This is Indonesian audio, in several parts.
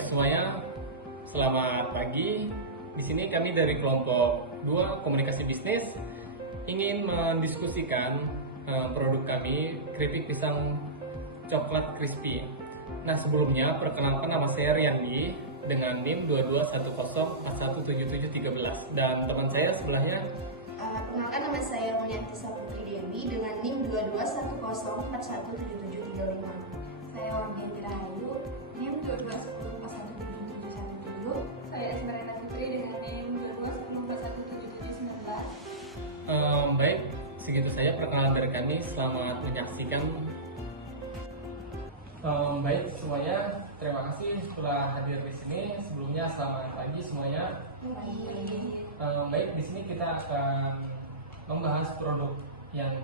Baik semuanya, selamat pagi. Di sini kami dari kelompok 2 Komunikasi Bisnis ingin mendiskusikan produk kami, keripik pisang coklat crispy. Nah sebelumnya perkenalkan, nama saya Riyandi dengan NIM 2210417713 dan teman saya sebelahnya. Perkenalkan, nama saya Mulyanti Saputri Dewi dengan NIM 2210417735. Saya Wanggianti Rahayu, NIM 2210417710. Saya Esmeralda Fitri dengan NIM 2210417719. Baik, segitu saja perkenalan dari kami. Selamat menyaksikan. Baik semuanya, terima kasih sudah hadir di sini. Sebelumnya selamat pagi semuanya. Baik, di sini kita akan membahas produk yang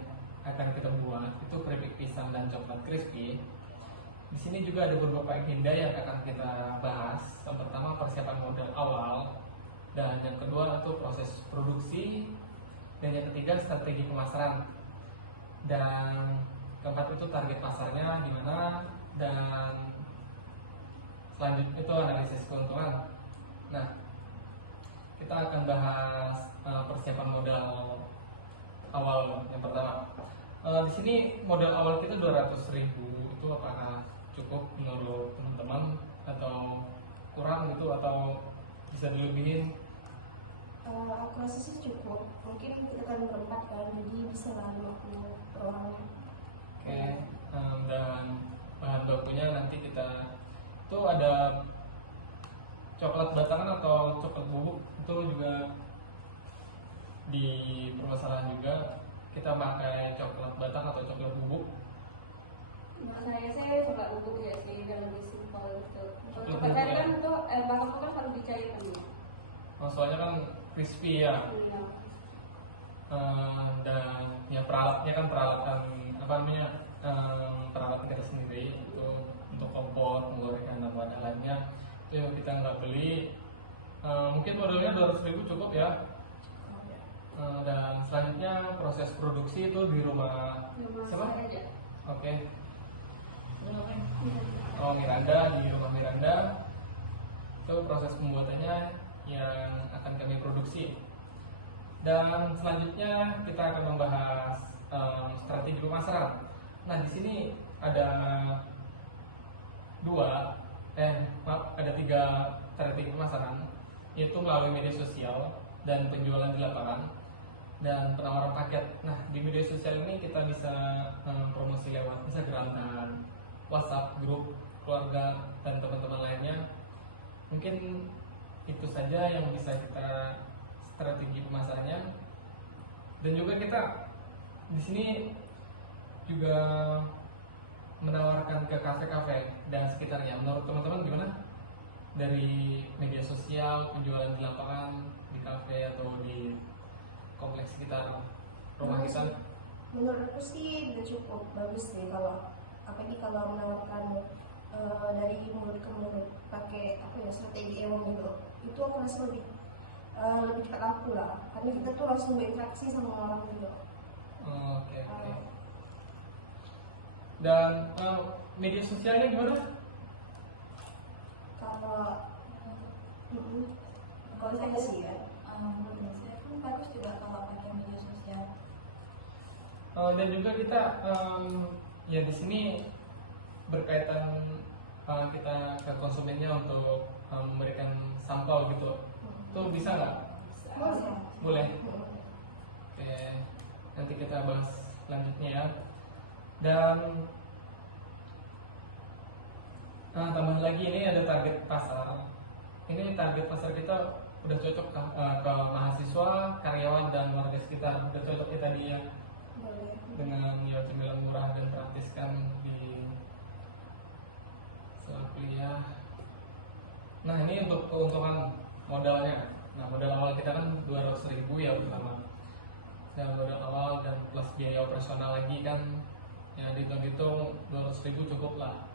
akan kita buat, itu keripik pisang dan coklat crispy. Di sini juga ada beberapa agenda yang akan kita bahas. Yang pertama persiapan modal awal, dan yang kedua itu proses produksi, dan yang ketiga strategi pemasaran, dan keempat itu target pasarnya di mana, dan selanjutnya itu analisis keuntungan. Nah, kita akan bahas persiapan modal awal yang pertama. Di sini modal awal kita 200.000. Itu apakah cukup menurut teman-teman atau kurang gitu, atau bisa dilebihin? Aku rasa sih cukup. Mungkin kita kan berempat kan, jadi bisa lah 50 per orangnya. Oke, dan bahan bakunya nanti kita itu ada coklat batangan atau coklat bubuk, itu juga di permasalahan juga. Kita pakai coklat batang atau coklat bubuk. Menurut saya coba bubuk ya sih, dan lebih simpel gitu. Kalau Coklat coklat bubuk kan itu bahan itu kan harus dicairkan ya. Soalnya kan crispy ya. Dan ya peralatan apa namanya, peralatan kita sendiri itu untuk kompor, penggorengan dan wadah lainnya itu yang kita nggak beli. Mungkin modalnya 200.000 cukup ya. Dan selanjutnya proses produksi itu di rumah siapa? Saya aja. Oke. Oh, Miranda, di rumah Miranda. Itu proses pembuatannya yang akan kami produksi. Dan selanjutnya kita akan membahas strategi pemasaran. Nah, di sini ada ada 3 strategi pemasaran, yaitu melalui media sosial dan penjualan di lapangan dan penawaran paket. Nah, di media sosial ini kita bisa promosi lewat Instagram dan WhatsApp, grup keluarga dan teman-teman lainnya. Mungkin itu saja yang bisa kita strategi pemasarannya. Dan juga kita di sini juga menawarkan ke kafe-kafe dan sekitarnya. Menurut teman-teman gimana? Dari media sosial, penjualan di lapangan, di kafe atau di kompleks sekitar rumah kita? Menurut aku sih udah cukup bagus sih, kalau apalagi kalau menawarkan dari mulut ke mulut pakai strategi ewang gitu. Itu aku rasa lebih kita laku lah, karena kita tuh langsung berinteraksi sama orang juga. Oke. Dan media sosialnya gimana? Kalau konten sih kan, Menurut saya pun bagus juga kalau pakai media sosial. Dan juga kita ya di sini berkaitan kita ke konsumennya untuk memberikan sampel gitu. Itu bisa nggak? Boleh. Oke, nanti kita bahas selanjutnya ya. Dan tambahan lagi, ini ada target pasar. Ini target pasar kita udah cocok ke mahasiswa, karyawan dan warga sekitar. Udah cocok kita dia boleh. dengan ya cemilan murah dan praktis kan di selama kuliah. Nah, ini untuk keuntungan modalnya. Nah, modal awal kita kan 200.000 ya pertama. Dan modal awal dan plus biaya operasional lagi kan ya dihitung-hitung 200.000 cukup lah.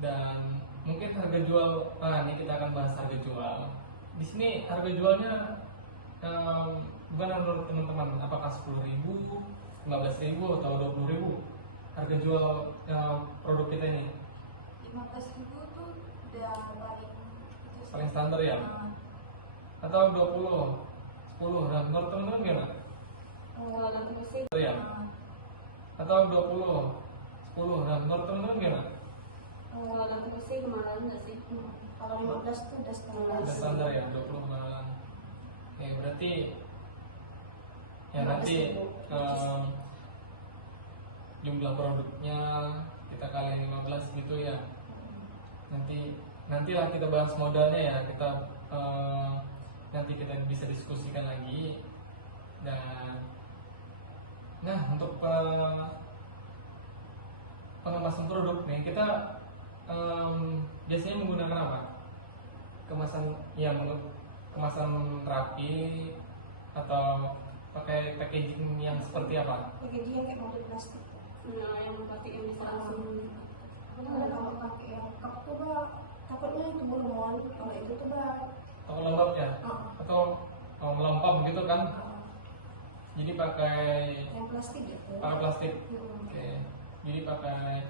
Dan mungkin harga jual, ini kita akan bahas harga jual. Di sini harga jualnya gimana menurut teman-teman? Apakah 10.000, 15.000 atau 20.000? Harga jual produk kita ini? 15.000 tuh udah paling Paling standar ya? Nah, Atau 20? 10? Nah, menurut teman-teman gimana? Kalau aku sih Ya? Atau 20? 10? Nah, menurut teman-teman gimana? kalau aku sih kemarin nggak sih. kalau 15 tuh udah standar. Udah standar ya, 20 kemarin. Oke, berarti ya nanti 15.000. jumlah produknya kita kali 15 gitu ya. Nantilah kita bahas modalnya ya. Nanti kita bisa diskusikan lagi. Dan untuk pengemasan produk nih kita biasanya menggunakan apa? Kemasan rapi atau pakai packaging yang seperti apa? Packaging yang kayak mobil plastik. Nah, yang pakai yang bisa langsung. Kalau pakai yang cup tuh bah, takutnya itu bolong. Kalau itu tuh bah, Atau lembab ya? Atau melempam gitu kan? Jadi pakai yang plastik gitu. plastik. Oke. Jadi pakai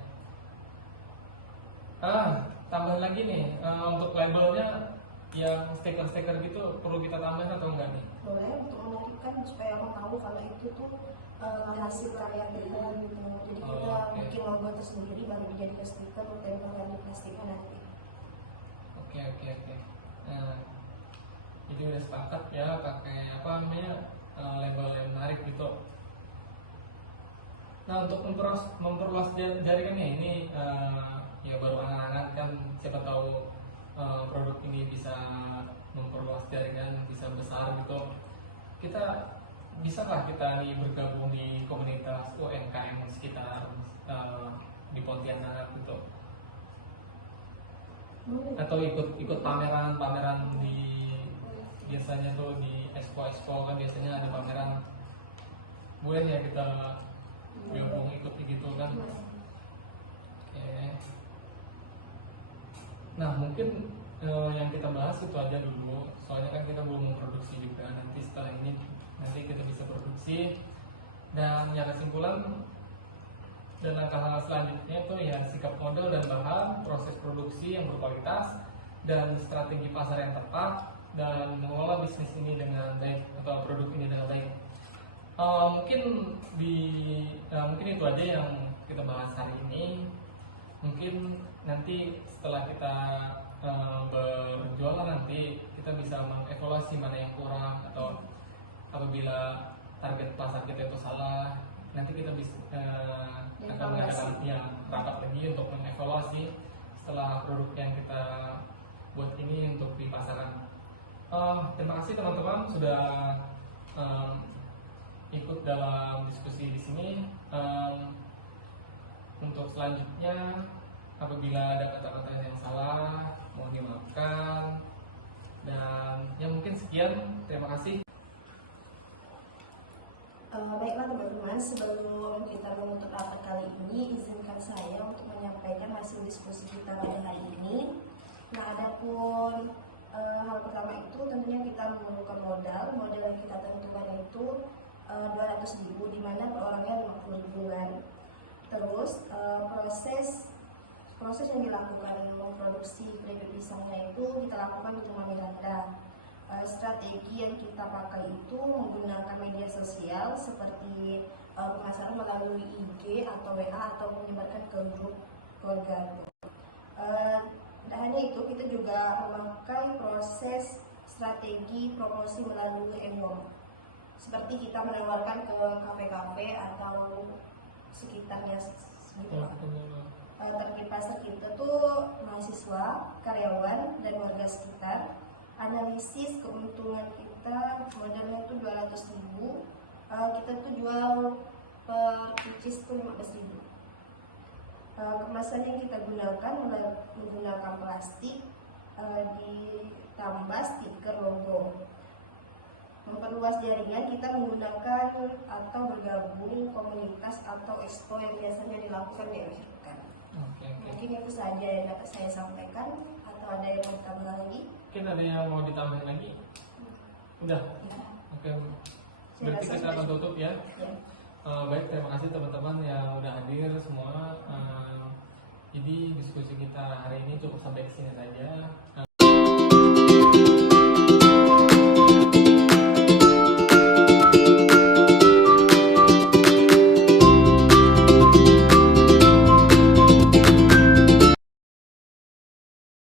tambahan lagi nih untuk labelnya yang stiker-stiker gitu perlu kita tambahin atau enggak nih? Boleh untuk menarikkan supaya orang tahu kalau itu tuh hasil karya kita gitu. Jadi kita bikin logo tersendiri baru dijadikan stiker untuk tempelkan di plastiknya nanti. Oke. Nah, jadi udah sepakat ya pakai apa namanya label yang menarik gitu. Nah, untuk memperluas jaringannya ini ya baru angan-angan kan, siapa tahu produk ini bisa memperluas jaringan, bisa besar gitu. Bisakah kita nih bergabung di komunitas UMKM sekitar di Pontianak gitu? Atau ikut pameran di biasanya tuh di expo kan biasanya ada pameran. Boleh ya kita gabung ikut gitu kan? Oke. Nah, mungkin yang kita bahas itu aja dulu. Soalnya kan kita belum memproduksi juga. Nanti setelah ini kita bisa produksi. Dan yang kesimpulan dan langkah selanjutnya itu ya sikap modal dan bahan, proses produksi yang berkualitas, dan strategi pasar yang tepat, dan mengelola bisnis ini dengan baik atau produk ini dengan baik. Mungkin itu aja yang kita bahas hari ini. Mungkin nanti setelah kita berjualan nanti kita bisa mengevaluasi mana yang kurang, atau apabila target pasar kita itu salah, nanti kita bisa akan mengadakan rapat lagi untuk mengevaluasi setelah produk yang kita buat ini untuk di pasaran. Terima kasih teman-teman sudah ikut dalam diskusi di sini. Untuk selanjutnya, apabila ada kata-kata yang salah, mohon dimaafkan. Dan mungkin sekian. Terima kasih. Baiklah teman-teman, sebelum kita menutup rapat kali ini, izinkan saya untuk menyampaikan hasil diskusi kita pada hari ini. Nah, adapun hal pertama itu tentunya kita memerlukan modal yang kita tentukan itu 200.000, di mana per orangnya 50.000-an. Terus proses yang dilakukan memproduksi keripik pisangnya itu kita lakukan di rumah Miranda. Strategi yang kita pakai itu menggunakan media sosial seperti pemasaran melalui IG atau WA atau menyebarkan ke grup keluarga. Tidak hanya itu, kita juga memakai proses strategi promosi melalui e-book. Seperti kita menawarkan ke kafe-kafe atau sekitarnya segitu. Target pasar kita tuh mahasiswa, karyawan, dan warga sekitar. Analisis keuntungan kita modalnya tuh 200.000, kita tuh jual per pieces tuh 15.000. Kemasan yang kita gunakan menggunakan plastik, ditambah stiker logo. Memperluas jaringan kita menggunakan atau bergabung komunitas atau expo yang biasanya dilakukan di Amerika. Mungkin itu saja yang dapat saya sampaikan, atau ada yang mau ditambah lagi? Mungkin ada yang mau ditambahin lagi? Udah? Ya. Oke. Berarti kita akan tutup ya. Baik, terima kasih teman-teman yang udah hadir semua. Jadi diskusi kita kita hari ini cukup sampai di sini saja.